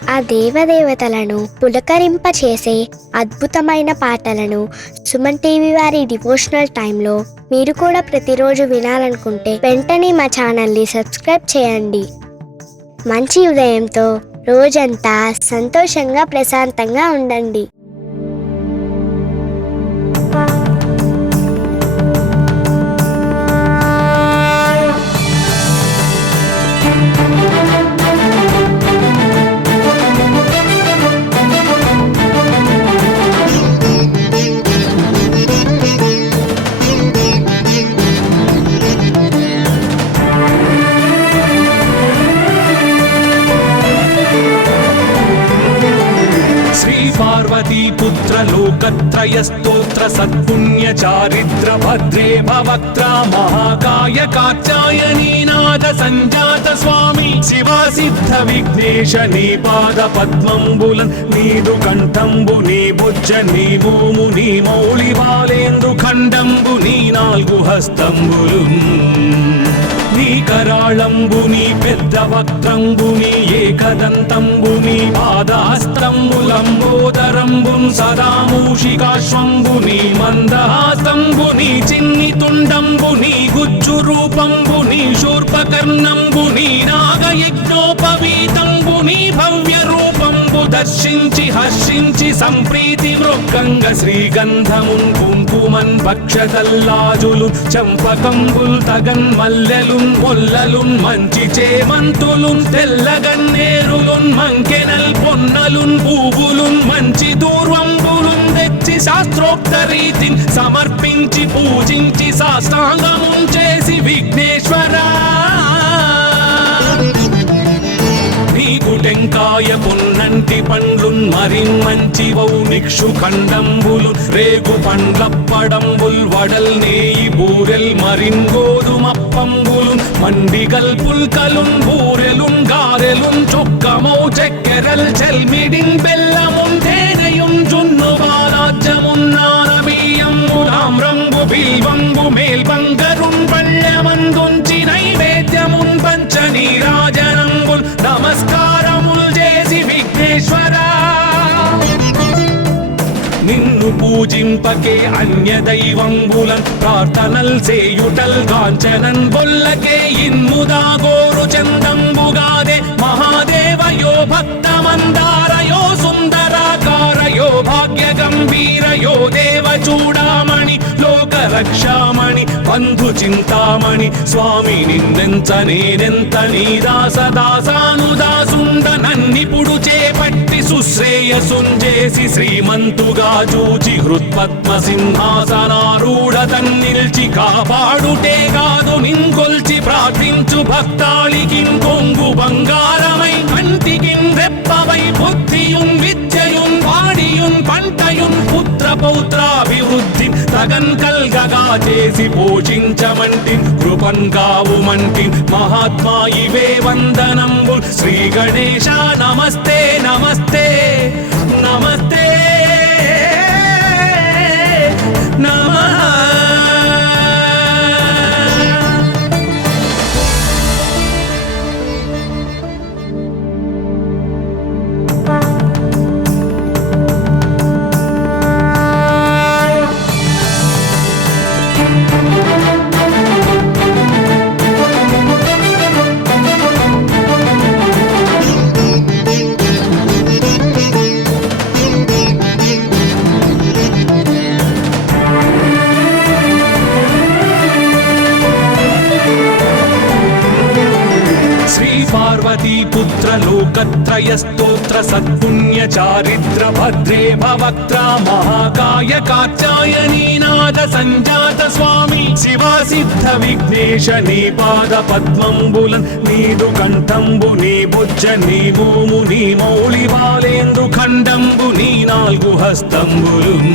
ఆ దేవదేవతలను పులకరింపచేసే అద్భుతమైన పాటలను సుమన్ టీవీ వారి డివోషనల్ టైంలో మీరు కూడా ప్రతిరోజు వినాలనుకుంటే వెంటనే మా ఛానల్ని సబ్స్క్రైబ్ చేయండి. మంచి ఉదయంతో రోజంతా సంతోషంగా ప్రశాంతంగా ఉండండి. पुत्र लोकत्रय स्तोत्र सत्पुण्य चारित्र भद्रे भवक्त्रा महाकाय कात्यायनी नाद संजात स्वामी शिवा सिद्ध विघ्नेश नी पाद पद्मंबुलन नीदु कंठंबु नी भुज नी भूमु नी मौళి బాలేంద్రు ఖండంబు నీ నాలుగు హస్తంబులున్ నీ కరాళంబుని పెద్ద వక్త్రంబుని ఏకదంతంబుని పాదహస్తంబులంబోదరంబున్ సదా మూషికాశ్వంబుని మందహాసంబుని చిన్ని తుండంబుని గుజ్జు రూపంబుని శూర్పకర్ణంబుని నాగయజ్ఞోపవీతంబుని భవ్య రూపంబు దర్శించి హర్షించి సంప్రీతి మృక్కంగ శ్రీగంధమున్ కుంకుమన్ పక్షతల్లాజులు చంపకంబుల్ తగన్ మల్లెలున్ మొల్లలున్ మంచి చేమంతులున్ తెల్లగన్నేరులున్ మంకెనల్ పొన్నలున్ పూవులున్ మంచి దూర్వంబులున్ తెచ్చి శాస్త్రోక్త రీతిని సమర్పించి పూజించి సాష్టాంగమున్ చేసి విఘ్నేశ్వరా టెంకాయ పొన్నంటి పండ్లున్ మరిన్ మంచి వౌనిక్షు ఖండంబులు రేగు పండ్లప్పడంబుల్ వడల్ నేయి బూరెల్ మరిన్ గోధుమప్పంబులు మండిగల్ పుల్కలున్ బూరెలున్ గారెలున్ చొక్కమౌ చెక్కెరల్ చెల్మిడిన్ బెల్లమున్ తేనెయున్ జున్ను బాలాజ్యమున్ నానబియ్యంబులామ్రంబు బిల్వంబు మేల్బంగరున్ పళ్ళమందుంచి నైవేద్యమున్ పంచ నీరాజనంబుల్ నమస్కారముల్ చేసి విఘ్నేశ్వరా నిన్ను పూజింపకే అన్య దైవంబులన్ ప్రార్థనల్ చేయుటల్ కాంచనన్ బొల్లకే ఇన్ముదా గోరు చందంబుగాదే మహాదేవయో భక్తమందారయో సుందరాకారయో భాగ్య గంభీరయో దేవ చూడామణి లోక రక్షామణి బంధు చింతామణి స్వామి నిన్నెంత నేనెంత నీ దాసదాసానుదాసుండ నన్నిపుడు చేపట్టి సుశ్రేయసుంజేసి శ్రీమంతుగా చూచి హృత్పద్మ సింహాసనారూఢ తన్నిల్చి కాపాడుటే కాదు నింకొల్చి ప్రార్థించు భక్తాళికిం కొంగు బంగారమై కంటికిం రెప్పవై బుద్ధియున్ విద్యయున్ వాడియున్ పంటయున్ పుత్ర పౌత్రాభివృద్ధి తగన్ కల్గగా చేసి పోషించమంటి కృపన్ కావుమంటి మహాత్మా ఇవే వందనంబు శ్రీ గణేశ నమస్తే నమస్తే నమస్తే నమః. पुत्र लोकत्रय स्तोत्र सत्पुण्य चारित्र भद्रे भवक्त्रा महाकाय कात्यायनी नाद संजात स्वामी शिवा सिद्ध विघ्नेश नी पाद पद्मंबुलन नीदु कंठंबु नी भुज नी भूमु नी मौళి బాలేంద్రు ఖండంబు నీ నాలుగు హస్తంబులున్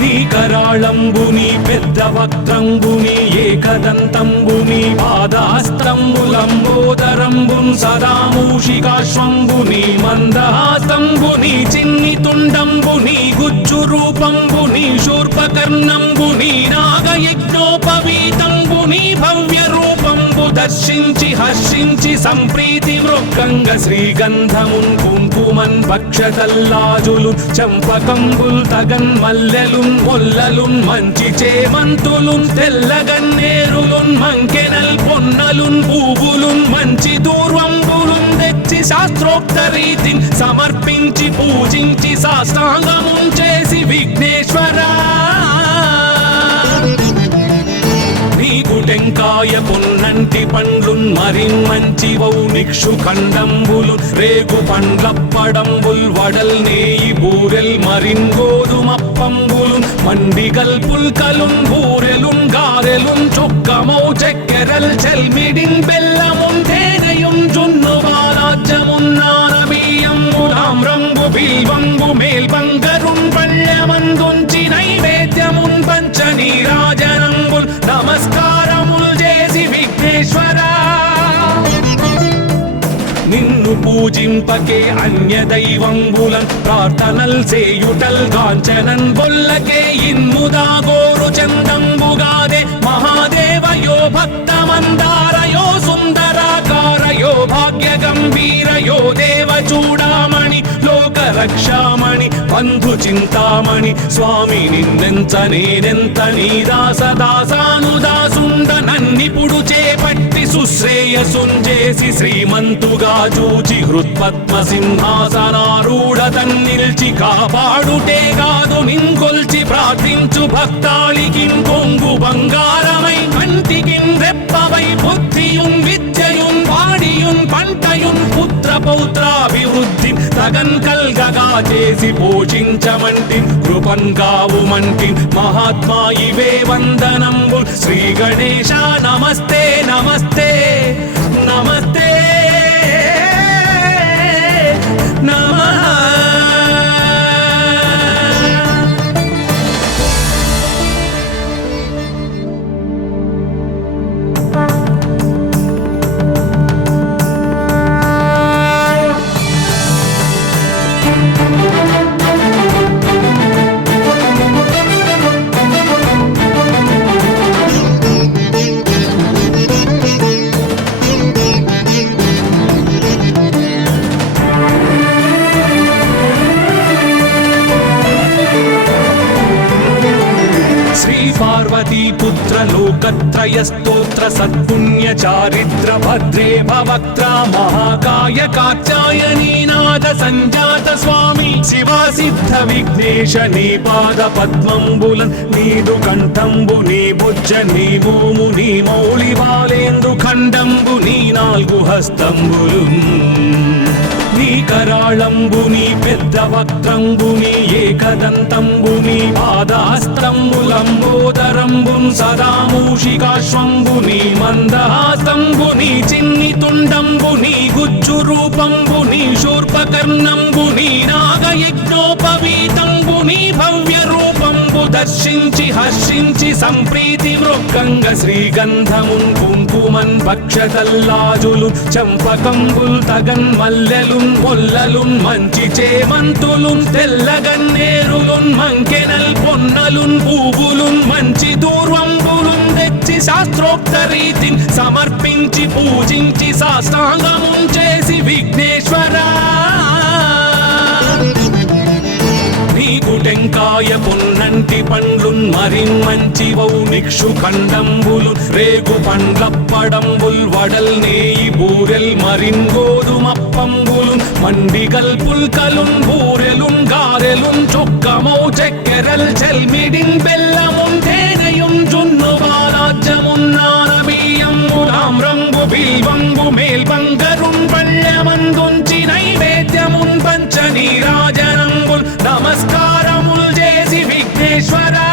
నీ కరాళంబుని పెద్ద వక్త్రంబుని ఏకదంతంబుని పాదహస్తంబులంబోదరంబున్ సదా మూషికాశ్వంబుని మందహాసంబుని చిన్ని తుండంబుని గుజ్జు రూపంబుని శూర్పకర్ణంబుని నాగయజ్ఞోపవీతంబుని భవ్య రూపంబు రూపంబు దర్శించి హర్షించి సంప్రీతి మృక్కంగ శ్రీగంధమున్ కుంకుమన్ భక్షతల్లాజులు చంపకంబుల్ తగన్ మల్లెలున్ మొల్లలున్ మంచి చేమంతులున్ తెల్లగన్నేరులున్ మంకెనల్ పొన్నలున్ పూవులున్ మంచి దూర్వంబులున్ తెచ్చి శాస్త్రోక్త రీతిని సమర్పించి పూజించి సాష్టాంగమున్ చేసి విఘ్నేశ్వరా నీకు టెంకాయ పొన్నంటి పండ్లున్ మరిన్ మంచివౌ నిక్షు ఖండంబులు రేగు పండ్లప్పడంబుల్ వడల్ నేయి బూరెల్ మరిన్ గోధుమప్పంబులు మండిగల్ పుల్కలున్ బూరెలున్ గారెలున్ చొక్కమౌ చక్కెరల్ చెల్మిడిన్ బెల్లమున్ తేనెయున్ జున్ను బాలాజ్యమున్ నానబియ్యంబులామ్రంబు బిల్వంబు మేల్బంగరున్ పళ్ళమందుంచి నైవేద్యమున్ పంచ నీరాజనంబుల్ నమస్కారముల్ చేసి విఘ్నేశ్వరా నిన్ను పూజింపకే అన్య దైవంబులన్ ప్రార్థనల్ సేయుటల్ కాంచనన్ బొల్లకే ఇన్ముదాగోరు చందంబుగాదే మహాదేవయో భక్తమందారయో సుందరాకారయో భాగ్య గంభీరయో దేవ చూడామణి లోక రక్షామణి బంధు చింతామణి స్వామి నిన్నెంత నేనెంత నీ దాసదాసానుదాసుండ నన్నిపుడు చేపట్టి సుశ్రేయసుంజేసి శ్రీమంతుగా చూచి హృత్పద్మ సింహాసనారూఢ తన్నిల్చి కాపాడుటే కాదు నింకొల్చి ప్రార్థించు భక్తాళికిన్ కొంగు బంగారమై కంటికిన్ రెప్పవై బుద్ధియున్ విద్యయున్ వాడియున్ పంటయున్ పుత్ర పౌత్రాభివృద్ధి తగన్ కల్గగా చేసి పోషించమంటి కృపన్ కావుమంటి మహాత్మా ఇవే వందనంబు శ్రీ గణేశ నమస్తే నమస్తే నమస్తే నమః पुत्र लोकत्रय स्तोत्र सत्पुण्य चारित्र भद्रे भवक्त्रा महाकाय कात्यायनी नाद संजात स्वामी शिवा सिद्ध विघ्नेश नी पाद पद्मंबुलन नीदु कंठंबु नी भुज नी भूमु नी मौళి బాలేందు ఖండంబు నీ నాలుగు హస్తంబులున్ నీ కరాళంబుని పెద్ద వక్త్రంబుని ఏకదంతంబుని పాదహస్తంబులంబోదరంబున్ సదామూషికాశ్వంబుని మందహాస్తంబుని చిన్ని తుండంబుని గుజ్జు రూపంబుని శూర్పకర్ణంబుని నాగయజ్ఞోపవీతంబుని భవ్య రూపంబు దర్శించి హర్షించి సంప్రీతి మృక్కంగ శ్రీగంధమున్ కుంకుమన్ భక్షతల్లాజులు చంపకంబుల్ తగన్ మల్లెలున్ మొల్లలున్ మంచి చేమంతులున్ తెల్లగన్నేరులున్ మంకెనల్ పొన్నలున్ పూవులున్ మంచి దూర్వంబులున్ తెచ్చి శాస్త్రోక్త రీతిని సమర్పించి పూజించి సాష్టాంగమున్ చేసి విఘ్నేశ్వరా నీకు టెంకాయ పొన్నంటి పండ్లున్ మరిన్ మంచివౌ నిక్షు ఖండంబులు రేగు పండ్లప్పడంబుల్ వడల్ నేయి బూరెల్ మరిన్ గోధుమప్పంబులు మండిగల్ పుల్కలున్ బూరెలున్ గారెలున్ చొక్కమౌ చక్కెరల్ చెల్మిడిన్ బెల్లమున్ తేనెయున్ జున్ను బాలాజ్యమున్ నానబియ్యంబులామ్రంబు బిల్వంబు మేల్బంగరున్ పళ్ళమందుంచి నైవేద్యమున్ పంచ నీరాజనంబుల్ నమస్కారముల్ చేసి విఘ్నేశ్వరా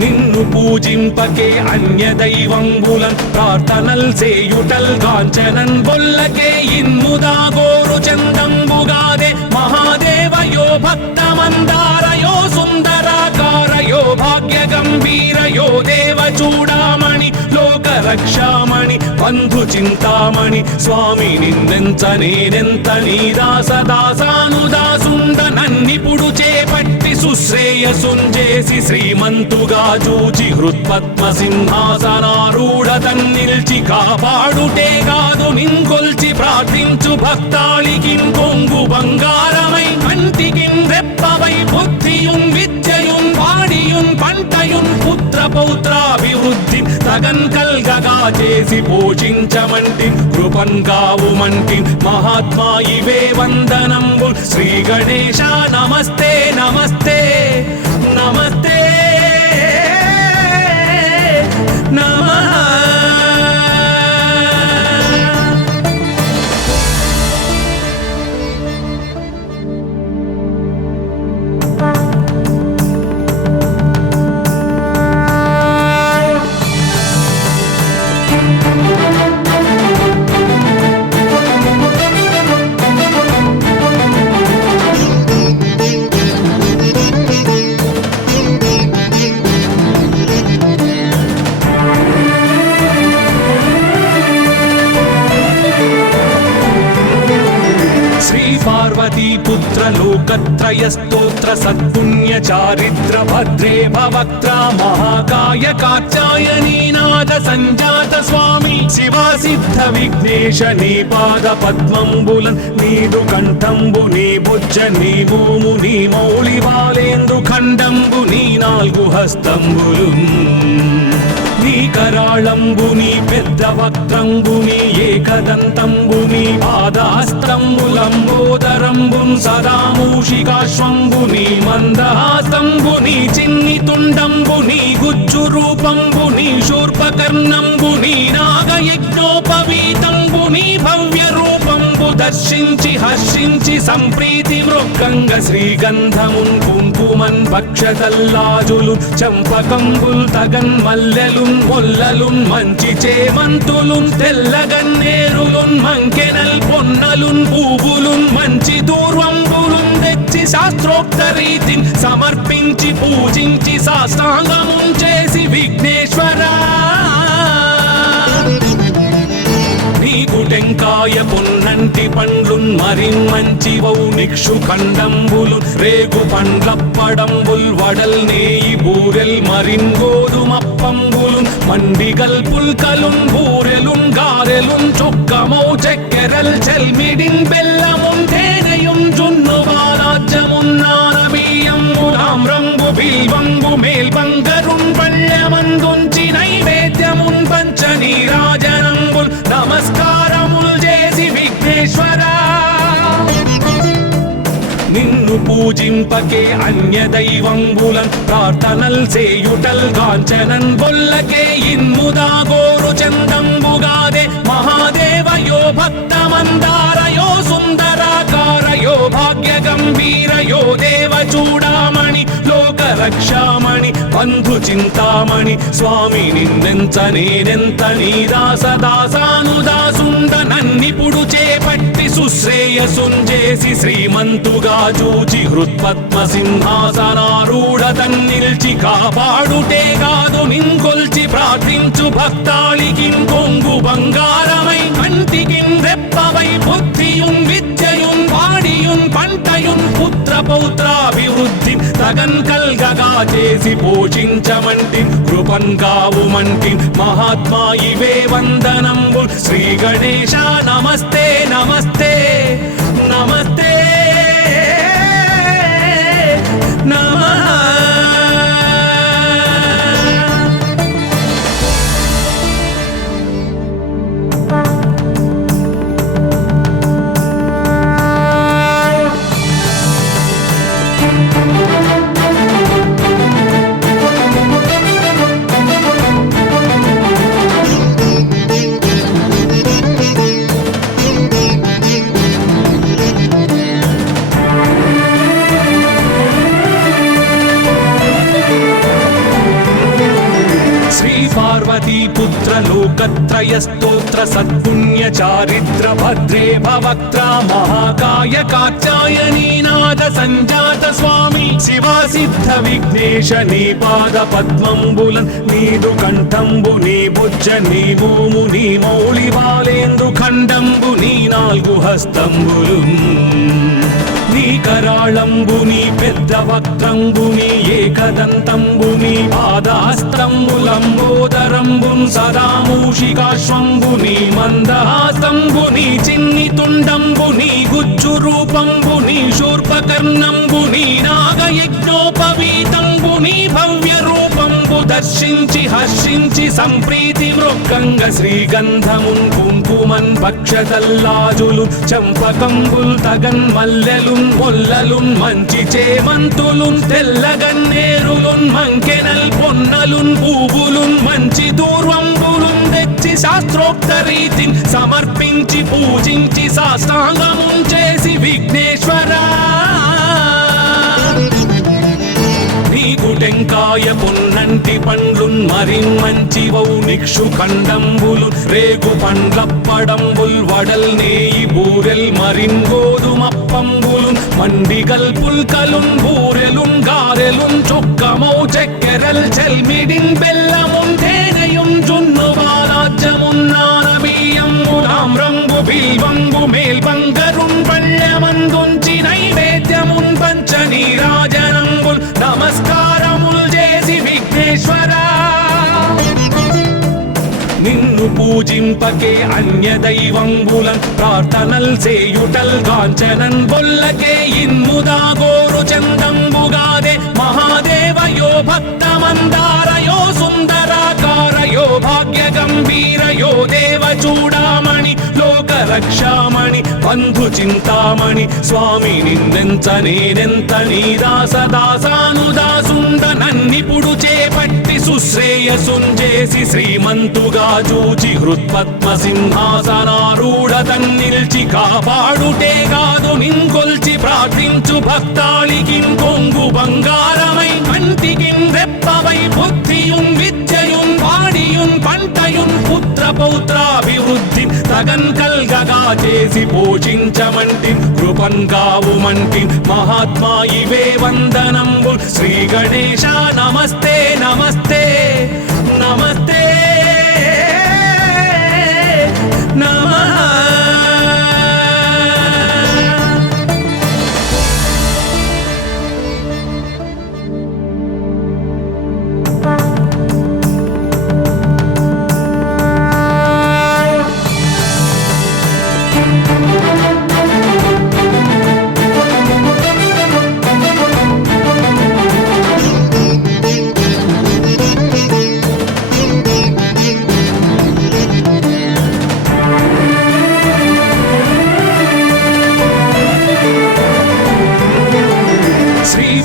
నిన్ను పూజింపకే అన్య దైవంబులన్ ప్రార్థనల్ సేయుటల్ కాంచనన్ బొల్లకే ఇన్ముదాగోరు చందంబుగాదే మహాదేవయో భక్తమందారయో సుందరాకారయో భాగ్య గంభీరయో దేవ చూడామణి లోక రక్షామణి బంధు చింతామణి స్వామి నిన్నెంత నేనెంత నీ దాసదాసానుదాసుండ నన్నిపుడు చేపట్టి సుశ్రేయసుంజేసి శ్రీమంతుగా జూచి హృత్పద్మ సింహాసనారూఢతన్ నిల్చి కాపాడుటే కాదు నింకొల్చి ప్రార్థించు భక్తాళికి కొంగు బంగారమై కంటికి రెప్పవై బుద్ధియున్ విద్యయున్ వాడియున్ పంటయున్ పుత్ర పౌత్రాభివృద్ధి తగన్ కల్గగా చేసి పోషించమంటి కృపన్ కావుమంటి మహాత్మా ఇవే వందనంబు శ్రీ గణేశ నమస్తే నమస్తే నమస్తే నమః. పార్వతీపుత్ర లోకత్రయ స్తోత్ర సత్పుణ్య చారిత్ర భద్రే భవక్త్ర మహాకాయ కాచాయనీనాథ సంజాత స్వామి శివా సిద్ధ విఘ్నేశ నీ పాద పద్మంబులన్ నీదు కంఠంబు నీ బుజ్జ నీ భూము నీ మౌళి బాలేందు ఖండంబు నీ నాలుగు హస్తంబులు నీ కరాళంబుని పెద్ద వక్త్రంబుని ఏకదంతంబుని పాదాస్తంబులంబోదరంబున్ సదా మూషికాశ్వంబుని మందహాస్తంబుని చిన్ని తుండంబుని గుజ్జు రూపంబుని శూర్పకర్ణంబుని నాగయజ్ఞోపవీతంబుని భవ్య రూపంబు దర్శించి హర్షించి సంప్రీతి మృక్కంగ శ్రీగంధమున్ కుంకుమన్ భక్షతల్లాజులు చంపకంబుల్ తగన్ మల్లెలున్ మొల్లలున్ మంచి చేమంతులున్ తెల్లగన్నేరులున్ మంకెనల్ పొన్నలున్ పూవులున్ మంచి దూర్వంబులున్ తెచ్చి శాస్త్రోక్త రీతిని సమర్పించి పూజించి సాష్టాంగమున్ చేసి విఘ్నేశ్వరా నీకు టెంకాయ పొన్నంటి పండ్లున్ మరిన్ మంచి వౌ నిక్షు ఖండంబులు రేగు పండ్లప్పడంబుల్ వడల్ నేయి బూరెల్ మరిన్ గోధుమప్పంబులు మండిగల్ పుల్కలున్ బూరెలున్ గారెలున్ చొక్కమౌ చక్కెరల్ చెల్మిడిన్ బెల్లమున్ తేనెయున్ జున్ను బాలాజ్యమున్ నానబియ్యంబు తామ్రంబు బిల్వంబు మేల్బంగరున్ పళ్ళమందుంచి నైవేద్యమున్ పంచ నీరాజనంబుల్ నమస్కారముల్ చేసి విఘ్నేశ్వరా నిన్ను పూజింపకే అన్య దైవంబులన్ ప్రార్థనల్ సేయుటల్ కాంచనన్ బొల్లకే ఇన్ముదా గోరు చందంబుగాదే మహాదేవయో భక్తమందారయో సుందరాకారయో భాగ్య గంభీరయో దేవ చూడామణి లోక రక్షామణి బంధు చింతామణి స్వామి నిన్నెంత నేనెంత నీ దాసదాసానుదాసుండ నన్నిపుడు చేపట్టి సుశ్రేయసుంజేసి శ్రీమంతుగా జూచి హృత్పద్మ సింహాసనారూఢతన్ నిల్చి కాపాడుటే కాదు నింకొల్చి ప్రార్థించు భక్తాళికి కొంగు బంగారమై కంటికి రెప్పవై బుద్ధియున్ విద్యయున్ వాడియున్ పంటయున్ పుత్ర పౌత్రాభివృద్ధి తగన్ కల్గగా చేసి పోషించమంటి కృపన్ కావుమంటి మహాత్మా ఇవే వందనంబు శ్రీ గణేశ నమస్తే నమస్తే నమస్తే నమః. పార్వతీపుత్ర లోకత్రయ స్తోత్ర సత్పుణ్య చారిత్ర భద్రే భవక్త్ర మహాకాయ కాచాయనీనాథ సంజాత స్వామి శివా సిద్ధ విఘ్నేశ నీ పాద పద్మంబులన్ నీదు కంఠంబు నీ బుజ్జ నీ భూము నీ మౌళి బాలేందు ఖండంబు నీ నాలుగు హస్తంబులు నీ కరాళంబుని పెద్ద వక్త్రంబుని ఏకదంతంబుని పాదాస్తంబులంబోదరంబున్ సదా మూషికాశ్వంబుని మందహాసంబుని చిన్ని తుండంబుని గుజ్జు రూపంబుని శూర్పకర్ణంబుని నాగయజ్ఞోపవీతంబుని భవ్య రూపంబు దర్శించి హర్షించి సంప్రీతి మృక్కంగ శ్రీగంధమున్ కుంకుమన్ భక్షతల్లాజులు చంపకంబుల్ తగన్ మల్లెలున్ మొల్లలున్ మంచి చేమంతులున్ తెల్లగన్నేరులున్ మంకెనల్ పొన్నలున్ పూవులున్ మంచి దూర్వంబులున్ తెచ్చి శాస్త్రోక్త రీతిని సమర్పించి పూజించి సాష్టాంగమున్ చేసి విఘ్నేశ్వరా నీకు టెంకాయ పొన్నంటి పండ్లున్ మరిన్మంచివౌ నిక్షు ఖండంబులు రేగు పండ్లప్పడంబుల్ వడల్ నేయి బూరెల్ మరిన్ గోధుమప్పంబులున్ మండిగల్ పుల్కలున్ బూరెలున్ గారెలున్ చొక్కమౌ చెక్కెరల్ చెల్మిడిన్ బెల్లమున్ తేనెయున్ జున్ను బాలాజ్యమున్ నానబియ్యంబులామ్రంబు బిల్వంబు మేల్బంగరున్ పళ్ళమందుంచి నైవేద్యమున్ పంచ నీరాజనంబుల్ నమస్కారముల్ చేసి విఘ్నేశ్వరా నిన్ను పూజింపకే అన్య దైవంబులన్ ప్రార్థనల్ సేయుటల్ కాంచనన్ బొల్లకే ఇన్ముదా గోరు చందంబుగాదే మహాదేవయో భక్తమందారయో సుందరాకారయో భాగ్య గంభీరయో దేవ చూడామణి లోక రక్షామణి బంధు చింతామణి స్వామి నిన్నెంత నేనెంత నీ దాసదాసానుదాసుండ నన్నిపుడు చేపట్టి సుశ్రేయసుంజేసి శ్రీమంతుగా చూచి హృత్పద్మ సింహాసనారూఢ తన్నిల్చి కాపాడుటే కాదు నింకొల్చి ప్రార్థించు భక్తాళికిన్ కొంగు బంగారమై కంటికిన్ రెప్పవై బుద్ధియున్ విద్యయున్ వాడియున్ పంటయున్ పుత్ర పౌత్రాభివృద్ధి తగన్ కల్గగా చేసి పోషించమంటి కృపన్ కావుమంటి మహాత్మా ఇవే వందనంబు శ్రీ గణేశ నమస్తే నమస్తే నమస్తే నమః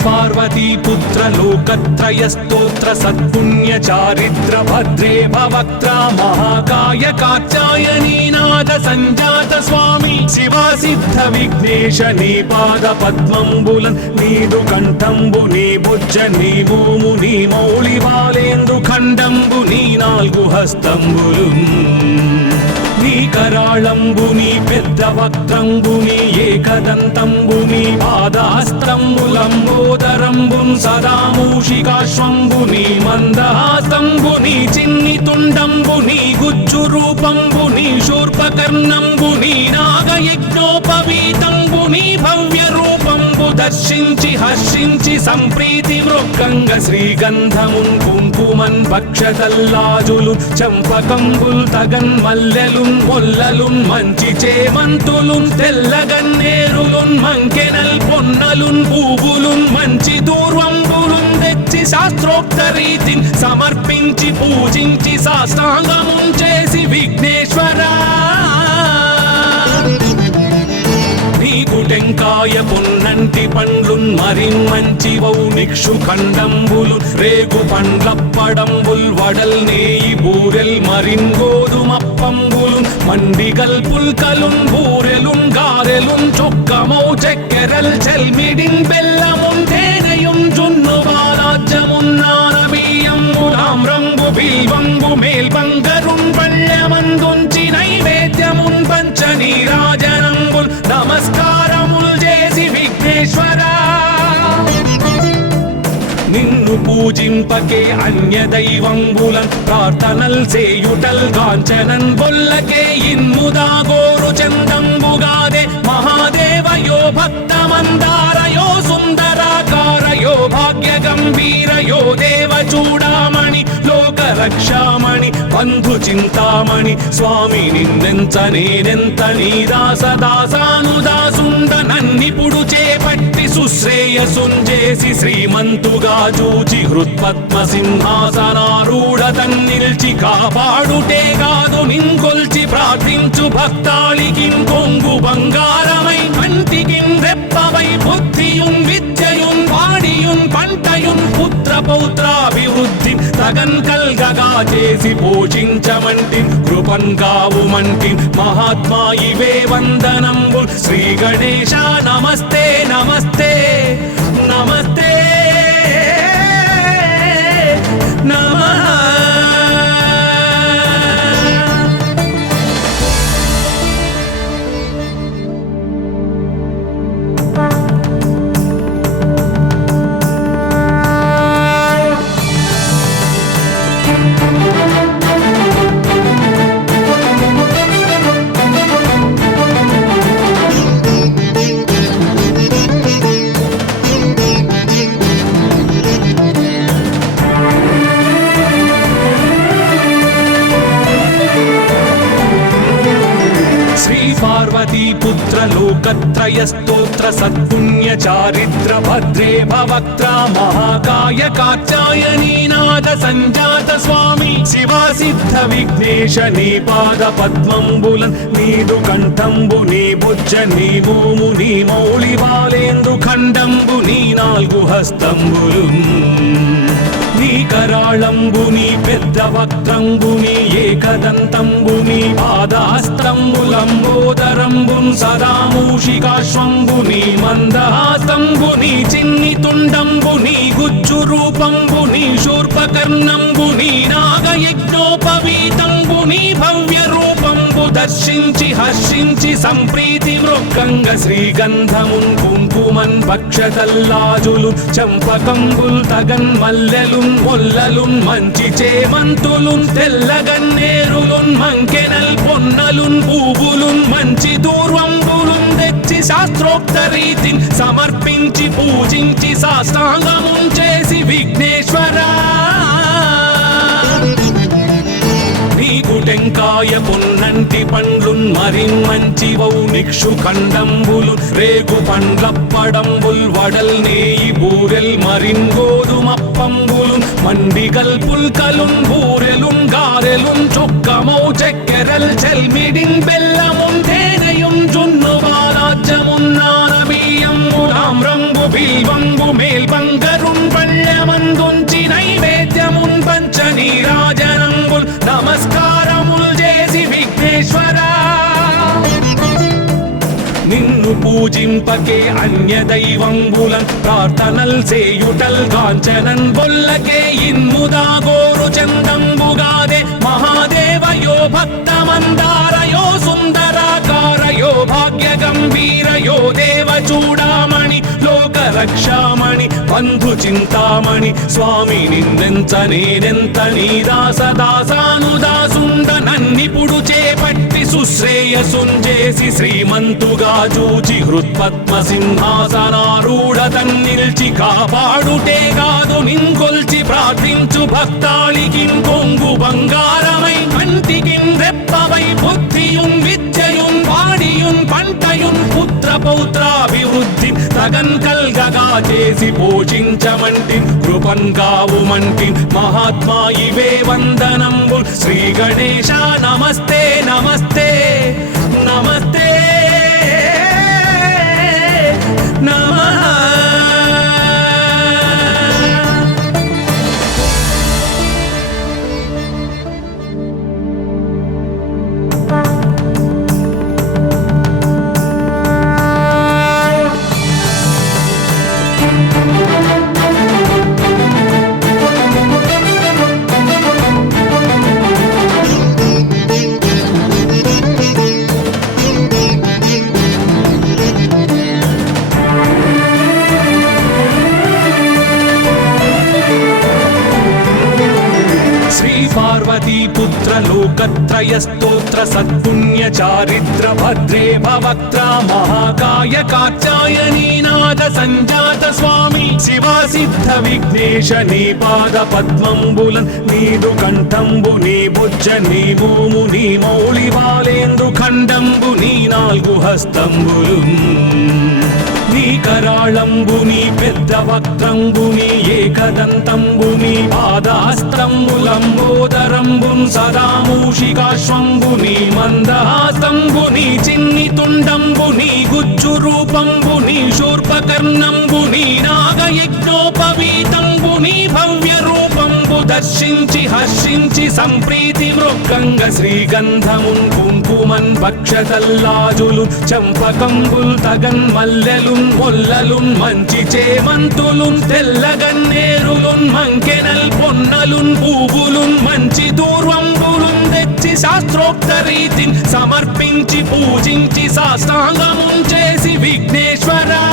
పార్వతీపుత్ర లోకత్రయ స్తోత్ర సత్పుణ్య చారిత్ర భద్రే భవక్త్ర మహాకాయ కాత్యాయనీనాథ సంజాత స్వామి శివా సిద్ధ విఘ్నేశ నీ పాద పద్మంబులన్ నీదు కంఠంబు నీ బుజ్జ నీ భూము నీ మౌళి బాలేందు ఖండంబు నీ నాలుగు హస్తంబులు నీ కరాళంబుని పెద్ద వక్త్రంబుని ఏకదంతంబుని పాదాస్తంబులంబోదరంబున్ సదా మూషికాశ్వంబుని మందహాసంబుని చిన్ని తుండంబుని గుజ్జు రూపంబుని శూర్పకర్ణంబుని నాగయజ్ఞోపవీతంబుని భవ్య రూపంబు దర్శించి హర్షించి సంప్రీతి మృక్కంగ శ్రీగంధమున్ కుంకుమన్ భక్షతల్లాజులు చంపకంబుల్ తగన్ మల్లెలున్ మొల్లలున్ మంచి చేమంతులున్ తెల్లగన్నేరులున్ మంకెనల్ పొన్నలున్ పూవులున్ మంచి దూర్వంబులున్ తెచ్చి శాస్త్రోక్త రీతిని సమర్పించి పూజించి సాష్టాంగమున్ చేసి విఘ్నేశ్వరా నీకు టెంకాయ పొన్నంటి పండ్లున్ మరిన్మంచివౌ నిక్షు ఖండంబులు రేగు పండ్లప్పడంబుల్ వడల్ నేయి బూరెల్ మరిన్ గోధుమప్పంబులు మండిగల్ పుల్కలున్ బూరెలున్ గారెలున్ చొక్కమౌ చెక్కెరల్ చెల్మిడిన్ బెల్లమున్ తేనెయున్ జున్ను బాలాజ్యమున్ నానబియ్యంబులామ్రంబు బిల్వంబు మేల్బంగరున్ పళ్ళమందుంచి నైవేద్యమున్ పంచ నీరాజనంబుల్ నమస్కారముల్ చేసి విఘ్నేశ్వరా నిన్ను పూజింపకే అన్య దైవంబులన్ ప్రార్థనల్ సేయుటల్ కాంచనన్ బొల్లకే ఇన్ముదా గోరు చందంబుగాదే మహాదేవయో భక్తమంద చూడామణి లోక రక్షామణి బంధు చింతామణి స్వామి నిన్నెంత నేనెంత నీ దాసదాసానుదాసుండ నన్నిపుడు చేపట్టి సుశ్రేయసుంజేసి శ్రీమంతుగా చూచి హృత్పద్మ సింహాసనారూఢ తన్నిల్చి కాపాడుటే కాదు నింకొల్చి ప్రార్థించు భక్తాళికి కొంగు బంగారమై కంటికి రెప్పవై బుద్ధియున్ విద్యయున్ వాడియున్ పంటయున్ పుత్ర పౌత్రాభివృద్ధి తగన్ కల్గగా చేసి పోషించమంటి కృపన్ కావుమంటి మహాత్మా ఇవే వందనంబు శ్రీ గణేశ నమస్తే నమస్తే నమస్తే నమః. पार्वतीपुत्र लोकत्रयस्तोत्र सत्पुण्य चारित्र भद्रे भवक्त्र महाकाय कात्यायनीनाद संजात स्वामी शिवा सिद्ध विघ्नेश नी पाद पद्मंबुलन् नीदु कंठंबु नी बुज्ज नी भूमु नी मौळि बालेंदु खंडंबु नी नाल्गु हस्तंबुलुन् నీ కరాళంబుని పెద్ద వక్త్రంబుని ఏకదంతంబుని పాదాస్తంబులంబోదరంబున్ సదామూషికాశ్వంబుని మందహాస్తంబుని చిన్ని తుండంబుని గుజ్జు రూపంబుని శూర్పకర్ణంబుని నాగయజ్ఞోపవీతంబుని భవ్య రూపంబు దర్శించి హర్షించి సంప్రీతి మృక్కంగ శ్రీగంధమున్ కుంకుమన్ భక్షతల్లాజులు చంపకంబుల్ తగన్ మల్లెలున్ మొల్లలున్ మంచి చేమంతులున్ తెల్లగన్నేరులున్ మంకెనల్ పొన్నలున్ పూవులున్ మంచి దూర్వంబులున్ తెచ్చి శాస్త్రోక్త రీతిని సమర్పించి పూజించి సాష్టాంగమున్ చేసి విఘ్నేశ్వరా నీకు టెంకాయ పొన్నంటి పండ్లున్ మరిన్మంచివౌ నిక్షు ఖండంబులు రేగు పండ్లప్పడంబుల్ వడల్ నేయి బూరెల్ మరిన్ గోధుమప్పంబులు మండిగల్ పుల్కలున్ బూరెలున్ గారెలున్ చొక్కమౌ చెక్కెరల్ చెల్మిడిన్ బెల్లమున్ తేనెయున్ జున్ను బాలాజ్యమున్ నానబియ్యంబులామ్రంబు బిల్వంబు మేల్బంగరున్ పళ్ళమందుంచి నైవేద్యమున్ పంచ నీరాజనంబుల్ నమస్కారముల్ చేసి విఘ్నేశ్వరా నిన్ను పూజింపకే అన్య దైవంబులన్ ప్రార్థనల్ సేయుటల్ కాంచనన్ బొల్లకే ఇన్ముదా గోరు చందంబుగాదే మహాదేవయో భక్తమందారయో సుందరాకారయో భాగ్య గంభీరయో దేవ చూడామణి లోక రక్షామణి బంధు చింతామణి స్వామి నిన్నెంత నేనెంత నీ దాసదాసానుదాసుండ నన్నిపుడు చేపట్టి సుశ్రేయసుంజేసి శ్రీమంతుగా చూచి హృత్పద్మ సింహాసనారూఢ తన్నిల్చి కాపాడుటే కాదు నింకొల్చి ప్రార్థించు భక్తాళికి కొంగు బంగారమై కంటికి రెప్పవై బుద్ధియున్ విద్యయున్ వాడియున్ పంటయున్ పుత్ర పౌత్రాభివృద్ధి తగన్ కల్గగా చేసి పోషించమంటి కృపన్ కావుమంటి మహాత్మా ఇవే వందనంబు శ్రీ గణేశ నమస్తే నమస్తే నమస్తే నమః. पार्वतीपुत्र लोकत्रयस्तोत्र సత్పుణ్య చారిత్ర భద్రే భవక్త్ర మహాకాయ కాత్యాయనీ నాద సంజాత స్వామి శివా సిద్ధ విఘ్నేశ నీ పాద పద్మంబులన్ నీదు కంఠంబు నీ బుజ్జ నీ మోము నీ మౌళి వాలేందు ఖండంబు నీ నాలుగు హస్తంబులు నీ కరాళంబు నీ పెద్ద వక్త్రంబు నీ ఏకదంతంబు నీ పాదహస్తంబులంబోదరంబున్ సదా మూషికాశ్వంబు నీ మందహాసంబు నీ చిన్ని తుండంబు నీ గుజ్జు రూపంబు నీ శూర్పకర్ణంబు నీ నాగయజ్ఞోపవీతంబు నీ భవ్య రూపంబు దర్శించి హర్షించి సంప్రీతి మృక్కంగ శ్రీగంధమున్ కుంకుమన్ భక్షతల్లాజులు చంపకంబుల్ తగన్ మల్లెలున్ మొల్లలున్ మంచి చేమంతులున్ తెల్లగన్నేరులున్ మంకెనల్ పొన్నలున్ పూవులున్ మంచి దూర్వంబులున్ తెచ్చి శాస్త్రోక్త రీతిని సమర్పించి పూజించి సాష్టాంగమున్ చేసి విఘ్నేశ్వరా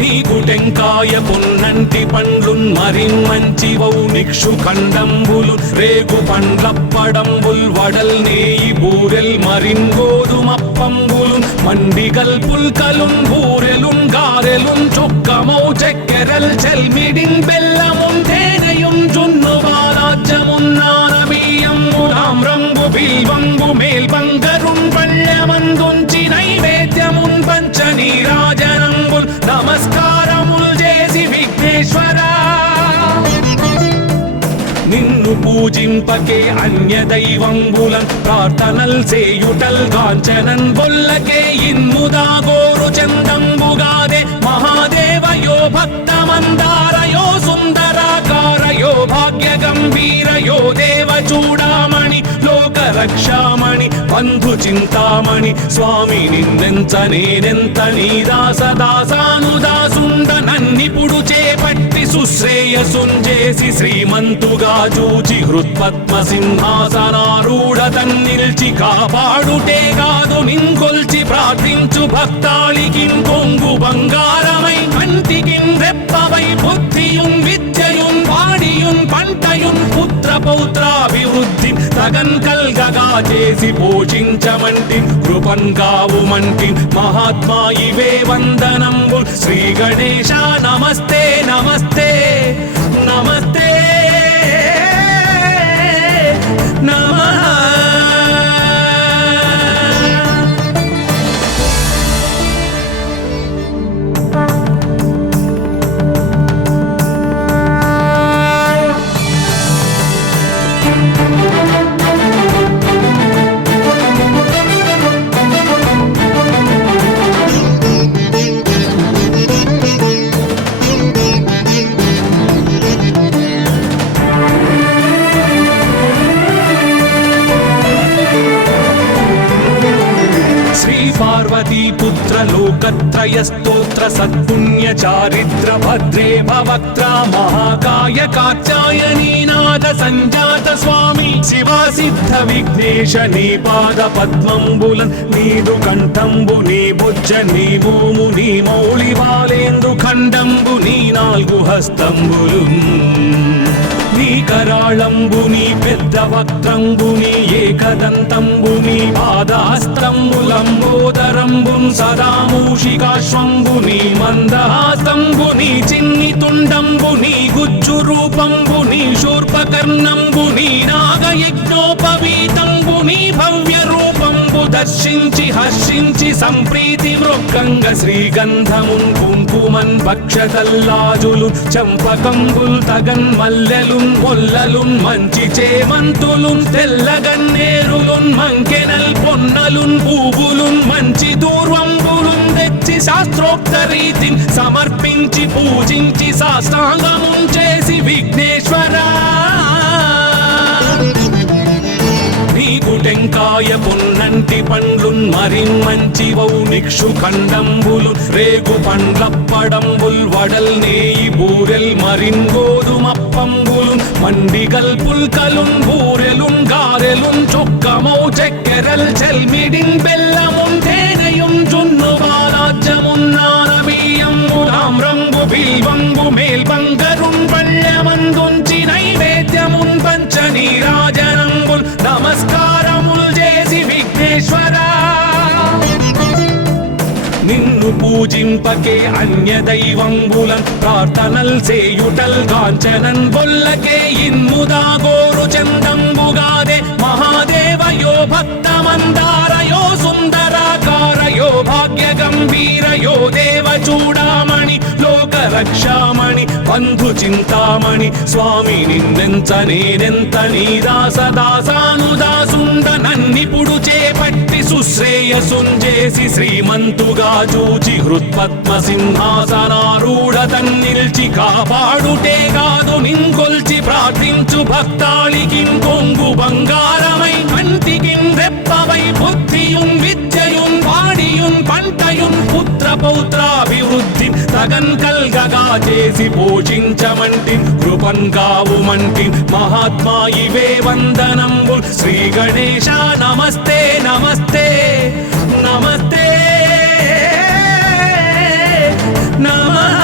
నీకు టెంకాయ పొన్నంటి పండ్లున్ మరిన్మంచివౌ నిక్షు ఖండంబులు రేగు పండ్లప్పడంబుల్ వడల్ నేయి బూరెల్ మరిన్ గోధుమప్పంబులు మండిగల్ పుల్కలున్ బూరెలున్ గారెలున్ చొక్కమౌ చెక్కెరల్ చెల్మిడిన్ బెల్లమున్ తేనెయున్ జున్ను బాలాజ్యమున్ నానబియ్యంబు తామ్రంబు బిల్వంబు మేల్బంగరున్ పళ్ళమందుంచి నైవేద్యమున్ పంచ నీరాజనంబుల్ నమస్కారముల్ చేసి విఘ్నేశ్వరా నిన్ను పూజింపకే అన్య దైవంబులన్ ప్రార్థనల్ సేయుటల్ కాంచనన్ బొల్లకే ఇన్ముదా గోరు చందంబుగాదే మహాదేవయో భక్తమందారయో సుందరాకారయో భాగ్య గంభీరయో దేవ చూడామణి లోక రక్షామణి బంధు చింతామణి స్వామి నిన్నెంత నేనెంత నీ దాసదాసానుదాసుండ నన్నిపుడు చేపట్టి సుశ్రేయసుంజేసి శ్రీమంతుగా చూచి హృత్పద్మ సింహాసనారూఢ తన్నిల్చి కాపాడుటే కాదు నింకొల్చి ప్రార్థించు భక్తాళికిం కొంగు బంగారమై కంటికిం రెప్పవై బుద్ధియున్ విద్యయున్ వాడియున్ పంటయున్ పుత్ర పౌత్రాభివృద్ధి తగన్ కల్గగా చేసి పోషించమంటి కృపన్ కావుమంటి మహాత్మా ఇవే వందనంబు శ్రీ గణేశ నమస్తే నమస్తే నమస్తే నమః పార్వతీపుత్ర లోకత్రయ స్తోత్ర సత్పుణ్య చారిత్ర భద్రే భవక్త్ర మహాకాయ కాత్యాయనీ నాద సంజాత స్వామి శివా సిద్ధ విఘ్నేశ నీ పాద పద్మంబులన్ నీదు కంఠంబు నీ బుజ్జ నీ మోము నీ మౌళి వాలేందు ఖండంబు నీ నాలుగు హస్తంబులు నీ కరాళంబు నీ పెద్ద వక్త్రంబు నీ ఏకదంతంబు నీ పాదహస్తంబులంబోదరంబున్ సదా మూషికాశ్వంబు నీ మందహాసంబు నీ చిన్ని తుండంబు నీ గుజ్జు రూపంబు నీ శూర్పకర్ణంబు నీ నాగయజ్ఞోపవీతంబు నీ భవ్య రూపంబు దర్శించి హర్షించి సంప్రీతి మృక్కంగ శ్రీగంధమున్ కుంకుమన్ భక్షతల్లాజులు చంపకంబుల్ తగన్ మల్లెలున్ మొల్లలున్ మంచి చేమంతులున్ తెల్లగన్నేరులున్ మంకెనల్ పొన్నలున్ పూవులున్ మంచి దూర్వంబులున్ తెచ్చి శాస్త్రోక్త రీతిని సమర్పించి పూజించి సాష్టాంగమున్ చేసి విఘ్నేశ్వరా నీకు టెంకాయ పొన్నంటి పండ్లున్ మరిన్మంచివౌ నిక్షు ఖండంబులు రేగు పండ్లప్పడంబుల్ వడల్ నేయి బూరెల్ మరిన్ గోధుమప్పంబులు మండిగల్ పుల్కలున్ బూరెలున్ గారెలున్ చొక్కమౌ చెక్కెరల్ చెల్మిడిన్ బెల్లమున్ తేనెయున్ జున్ను బాలాజ్యమున్ నానబియ్యంబు తామ్రంబు బిల్వంబు మేల్బంగరున్ పళ్ళమందుంచి నైవేద్యమున్ పంచ నీరాజనం పూజింపకే అన్య దైవంబులన్ ప్రార్థనల్ సేయుటల్ కాంచనన్ బొల్లకే ఇన్ముదా గోరు చందంబుగాదే మహాదేవయో భక్తమందారయో సుందరాకారయో భాగ్య గంభీరయో దేవ చూడామణి లోక రక్షామణి బంధు చింతామణి స్వామి నిన్నెంత నేనెంత నీ దాసదాసానుదాసుండ నన్నిపుడు చేపట్టి సుశ్రేయసుంజేసి శ్రీమంతుగా చూచి హృత్పద్మ సింహాసనారూఢ తన్నిల్చి కాపాడుటే కాదు నింకొల్చి ప్రార్థించు భక్తాళికిం కొంగు బంగారమై కంటికిం రెప్పవై బుద్ధియున్ విద్యయున్ వాడియున్ పంటయున్ పుత్ర పౌత్రాభివృద్ధి తగన్ కల్గగా చేసి పోషించమంటి కృపన్ కావుమంటి మహాత్మా ఇవే వందనంబు శ్రీ గణేశ నమస్తే నమస్తే నమస్తే నమః.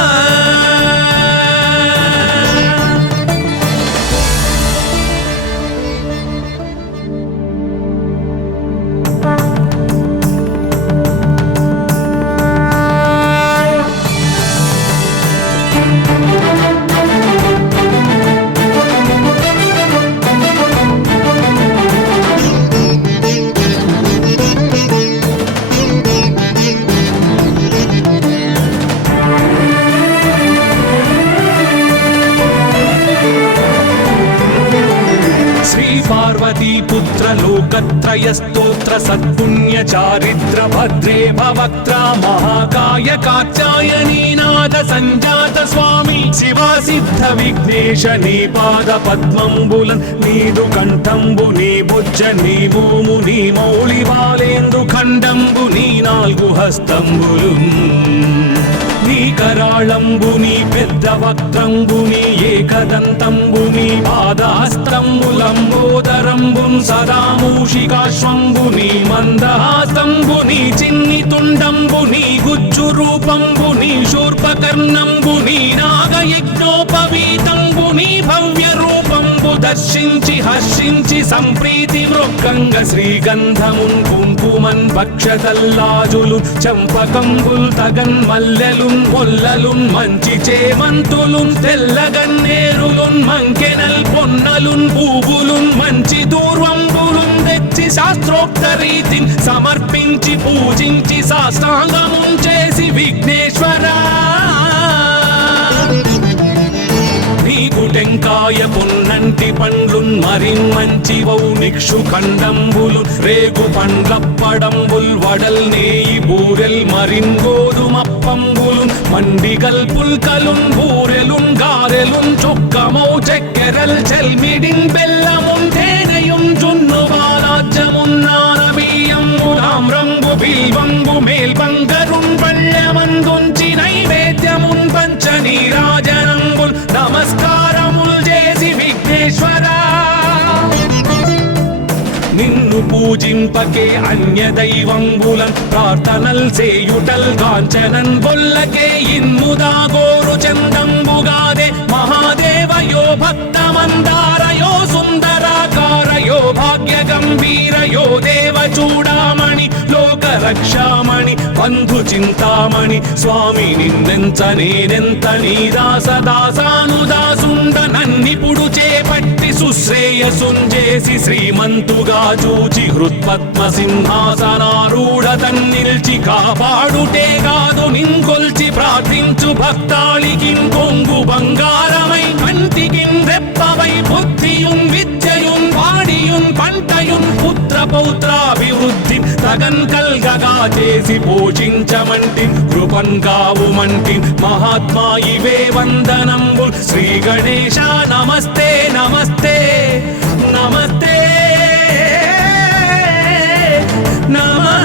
పార్వతీపుత్ర లోకత్రయ స్తోత్ర సత్పుణ్య చారిత్ర భద్రే భవక్త్ర మహాకాయ కాత్యాయనీనాథ సంజాత స్వామి శివా సిద్ధ విఘ్నేశ నీ పాద పద్మంబులన్ నీదు కంఠంబు నీ బుజ్జ నీ భూము నీ మౌళి బాలేందు ఖండంబు నీ నాలుగు హస్తంబులు నీ కరాళంబు నీ పెద్ద వక్త్రంబు నీ ఏకదంతంబు నీ పాదహస్తంబులంబోదరంబున్ సదా మూషికాశ్వంబు నీ మందహాస్తంబు నీ చిన్ని తుండంబు నీ గుజ్జు రూపంబు నీ శూర్పకర్ణంబు నీ నాగయజ్ఞోపవీతంబు నీ భవ్య రూపంబు దర్శించి హర్షించి సంప్రీతి మృక్కంగ శ్రీగంధమున్ కుంకుమన్ భక్షతల్లాజులు చంపకంబుల్ తగన్ మల్లెలున్ మొల్లలున్ మంచి చేమంతులున్ తెల్లగన్నేరులున్ మంకెనల్ పొన్నలున్ పూవులున్ మంచి దూర్వంబులున్ తెచ్చి శాస్త్రోక్త రీతిని సమర్పించి పూజించి సాష్టాంగమున్ చేసి విఘ్నేశ్వరా నీకు టెంకాయ పొన్నంటి పండ్లున్ మరిన్మంచివౌ నిక్షు ఖండంబులు రేగు పండ్లప్పడంబుల్ వడల్ నేయి బూరెల్ మరిన్ గోధుమప్పంబులు మండిగల్ పుల్కలున్ బూరెలున్ గారెలున్ చొక్కమౌ చెక్కెరల్ చెల్మిడిన్ బెల్లమున్ తేనెయున్ జున్ను బాలాజ్యమున్ నానబియ్యంబులామ్రంబు బిల్వంబు మేల్బంగరున్ పళ్ళమందుంచి నైవేద్యమున్ పంచ నీరాజనంబుల్ నమస్కారముల్ చేసి విఘ్నేశ్వరా నిన్ను పూజింపకే అన్య దైవంబులన్ ప్రార్థనల్ సేయుటల్ కాంచనన్ బొల్లకే ఇన్ముదా గోరు చందంబుగాదే మహాదేవయో భక్తమందారయో సుందరాకారయో భాగ్య గంభీరయో దేవ చూడామణి లోక రక్షామణి బంధు చింతామణి స్వామి నిన్నెంత నేనెంత నీ దాసదాసానుదాసుండ నన్నిపుడు చేపట్టి సుశ్రేయసుంజేసి శ్రీమంతుగా చూచి హృత్పద్మ సింహాసనారూఢ తన్నిల్చి కాపాడుటే కాదు నింకొల్చి ప్రార్థించు భక్తాళికిం కొంగు బంగారమై కంటికిం రెప్పవై బుద్ధియున్ విద్యయున్ వాడియున్ పంటయున్ పుత్ర పౌత్రాభివృద్ధి తగన్ కల్గగా చేసి పోషించమంటి కృపన్ కావుమంటి మహాత్మా ఇవే వందనంబు శ్రీ గణేశ నమస్తే నమస్తే నమస్తే నమః.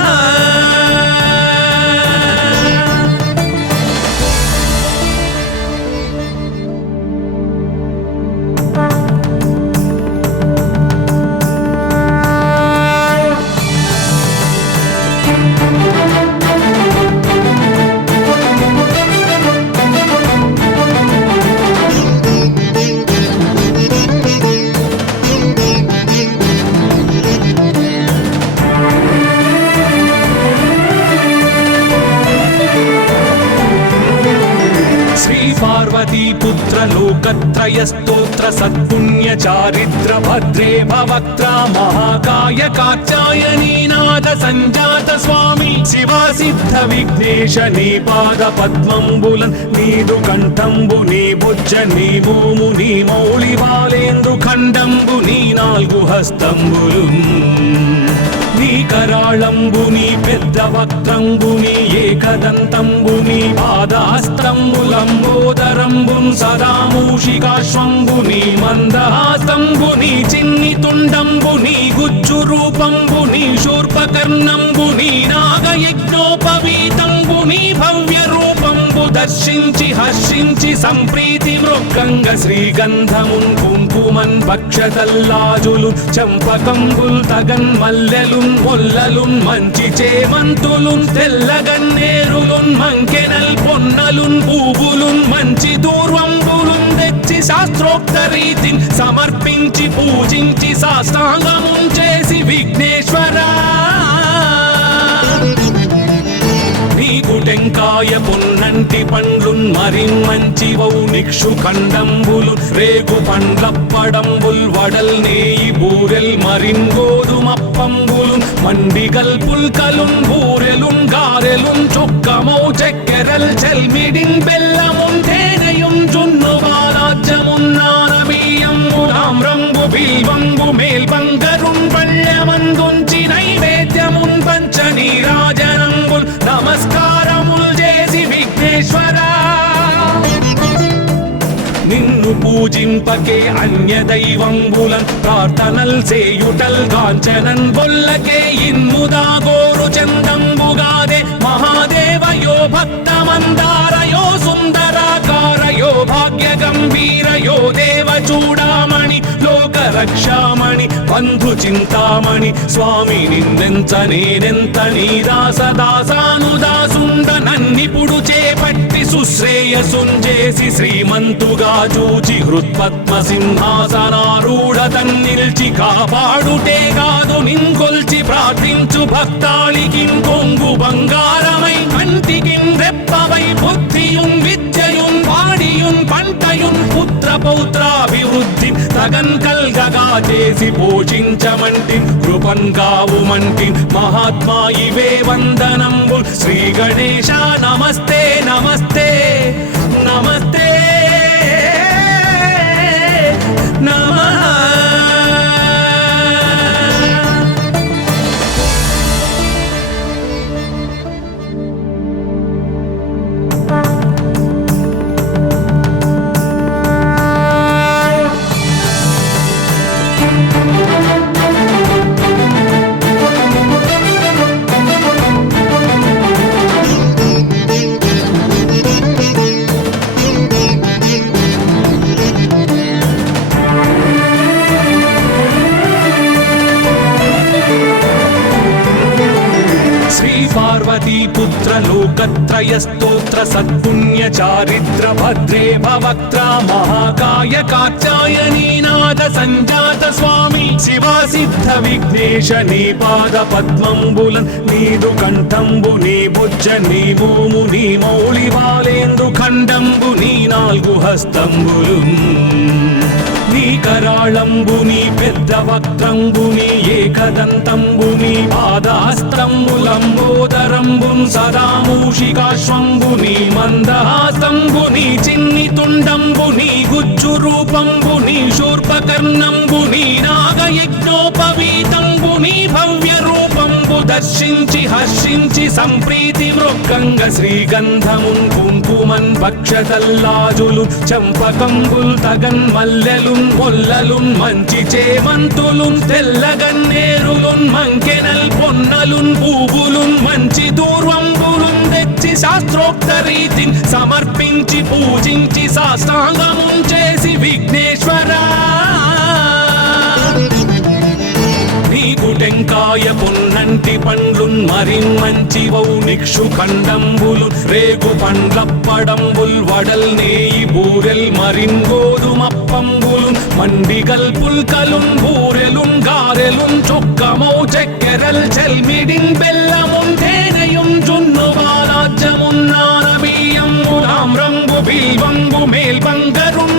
लोकत्रय स्तोत्र सत्पुण्य चारिद्र भद्रे भवक्त्रा महाकाय कात्यायनी नाद संजात स्वामी शिवा सिद्ध विघ्नेश नी पाद पद्मंबुलन नीदु कंठंबु नी भुज नी भूमु नी मौళి బాలేందు ఖండంబు నీ నాలుగు హస్తంబులున్ నీ కరాళంబు నీ పెద్ద వక్త్రంబు నీ ఏకదంతంబు నీ పాదహస్తంబులంబోదరంబున్ సదా మూషికాశ్వంబు నీ మందహాస్తంబు నీ చిన్ని తుండంబు నీ గుజ్జు రూపంబు నీ శూర్పకర్ణంబు నీ నాగయజ్ఞోపవీతంబు నీ భవ్య రూపంబు దర్శించి హర్షించి సంప్రీతి మృక్కంగ శ్రీగంధమున్ కుంకుమన్ భక్షతల్లాజులు చంపకంబుల్ తగన్ మల్లెలున్ మొల్లలున్ మంచి చేమంతులున్ తెల్లగన్నేరులున్ మంకెనల్ పొన్నలున్ పూవులున్ మంచి దూర్వంబులున్ తెచ్చి శాస్త్రోక్త రీతిని సమర్పించి పూజించి సాష్టాంగమున్ చేసి విఘ్నేశ్వరా నీకు టెంకాయ పొన్నంటి పండ్లున్ మరిన్మంచివౌ నిక్షు ఖండంబులు రేగు పండ్లప్పడంబుల్ వడల్ నేయి బూరెల్ మరిన్ గోధుమప్పంబులు మండిగల్ పుల్కలున్ బూరెలున్ గారెలున్ చొక్కమౌ చెక్కెరల్ చెల్మిడిన్ బెల్లమున్ తేనెయున్ జున్ను బాలాజ్యమున్ నానబియ్యంబు తామ్రంబు బిల్వంబు మేల్బంగరున్ పళ్ళెమందుంచి నైవేద్యమున్ పంచ నీరాజనంబుల్ నమస్కారముల్ చేసి విఘ్నేశ్వరా నిన్ను పూజింపకే అన్య దైవంబులన్ ప్రార్థనల్ సేయుటల్ కాంచనన్ బొల్లకే ఇన్ముదా గోరు చందంబుగాదే మహాదేవయో భక్తమందారయో సుందరాకారయో భాగ్య గంభీరయో దేవ చూడామణి లోక రక్షామణి బంధు చింతామణి స్వామి నిన్నెంత నేనెంత నీ దాసదాసానుదాసుండ నన్నిపుడు చేపట్టి సుశ్రేయసుంజేసి శ్రీమంతుగా చూచి హృత్పద్మ సింహాసనారూఢ తన్నిల్చి కాపాడుటే కాదు నింకొల్చి ప్రార్థించు భక్తాళికిన్ కొంగు బంగారమై కంటికిన్ రెప్పవై బుద్ధియున్ విద్యయున్ వాడియున్ పంటయున్ పుత్ర పౌత్రాభివృద్ధి తగన్ కల్గగా చేసి పోషించమంటి కృపన్ కావుమంటి మహాత్మా ఇవే వందనంబు శ్రీ గణేశ నమస్తే నమస్తే నమస్తే నమః पुत्र लोकत्रय स्तोत्र सत्पुण्य चारिद्र भद्रे भवक्त्रा महाकाय कात्यायनी नाद संजात स्वामी शिवा सिद्ध विघ्नेश नी पाद पद्मंबुलन नीदु कंठंबु नी भुज नी भूमु नी मौళి బాలేందు ఖండంబు నీ నాలుగు హస్తంబులున్ నీ కరాళంబు నీ పెద్ద వక్త్రంబు నీ ఏకదంతంబు నీ పాదహస్తంబులంబోదరంబున్ సదా మూషికాశ్వంబు నీ మందహాస్తంబు నీ చిన్ని తుండంబు నీ గుజ్జు రూపంబు నీ శూర్పకర్ణంబు నీ నాగయజ్ఞోపవీతంబు నీ భవ్య రూపంబు దర్శించి హర్షించి సంప్రీతి మృక్కంగ శ్రీగంధమున్ కుంకుమన్ భక్షతల్లాజులు చంపకంబుల్ తగన్ మల్లెలున్ మొల్లలున్ మంచి చేమంతులున్ తెల్లగన్నేరులున్ మంకెనల్ పొన్నలున్ పూవులున్ మంచి దూర్వంబులున్ తెచ్చి శాస్త్రోక్త రీతిని సమర్పించి పూజించి సాష్టాంగమున్ చేసి విఘ్నేశ్వరా నీకు టెంకాయ పొన్నంటి పండ్లున్ మరిన్మంచివౌ నిక్షు ఖండంబులు రేగు పండ్లప్పడంబుల్ వడల్ నేయి బూరెల్ మరిన్ గోధుమప్పంబులు మండిగల్ పుల్కలున్ బూరెలున్ గారెలున్ చొక్కమౌ చెక్కెరల్ చెల్మిడిన్ బెల్లమున్ తేనెయున్ జున్ను బాలాజ్యమున్ నానబియ్యంబు తామ్రంబు బిల్వంబు మేల్బంగరున్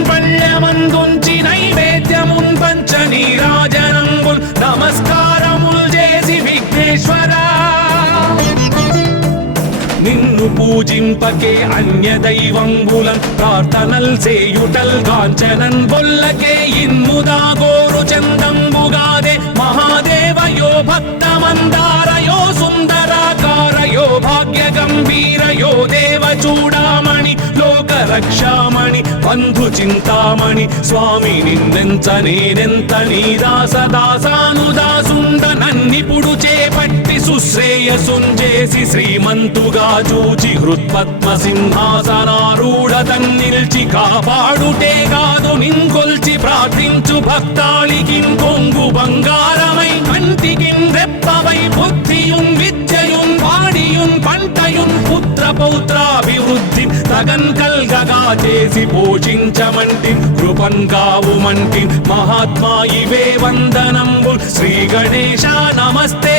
పూజింపకే అన్య దైవంబులన్ ప్రార్థనల్ చేయుటల్ కాంచనన్ బొల్లకే ఇన్ముదా గోరు చందంబుగాదే మహాదేవయో భక్తమందారయో సుందరాకారయో భాగ్య గంభీరయో దేవ చూడామణి లోక రక్షామణి బంధు చింతామణి స్వామి నిన్నెంత నేనెంత నీ దాసదాసానుదాసుండ నన్నిపుడు చేపట్టి సుశ్రేయసుంజేసి శ్రీమంతుగా చూచి హృత్పద్మ సింహాసనారూఢ తన్నిల్చి కాపాడుటే కాదు నింకొల్చి ప్రార్థించు భక్తాళికిం కొంగు బంగారమై కంటికిం రెప్పవై బుద్ధియున్ విద్యయున్ వాడియున్ పంటయున్ పుత్ర పౌత్రాభివృద్ధి తగన్ కల్గగా చేసి పోషించమంటి కృపన్ కావుమంటి మహాత్మా ఇవే వందనంబుల్ శ్రీ గణేశ నమస్తే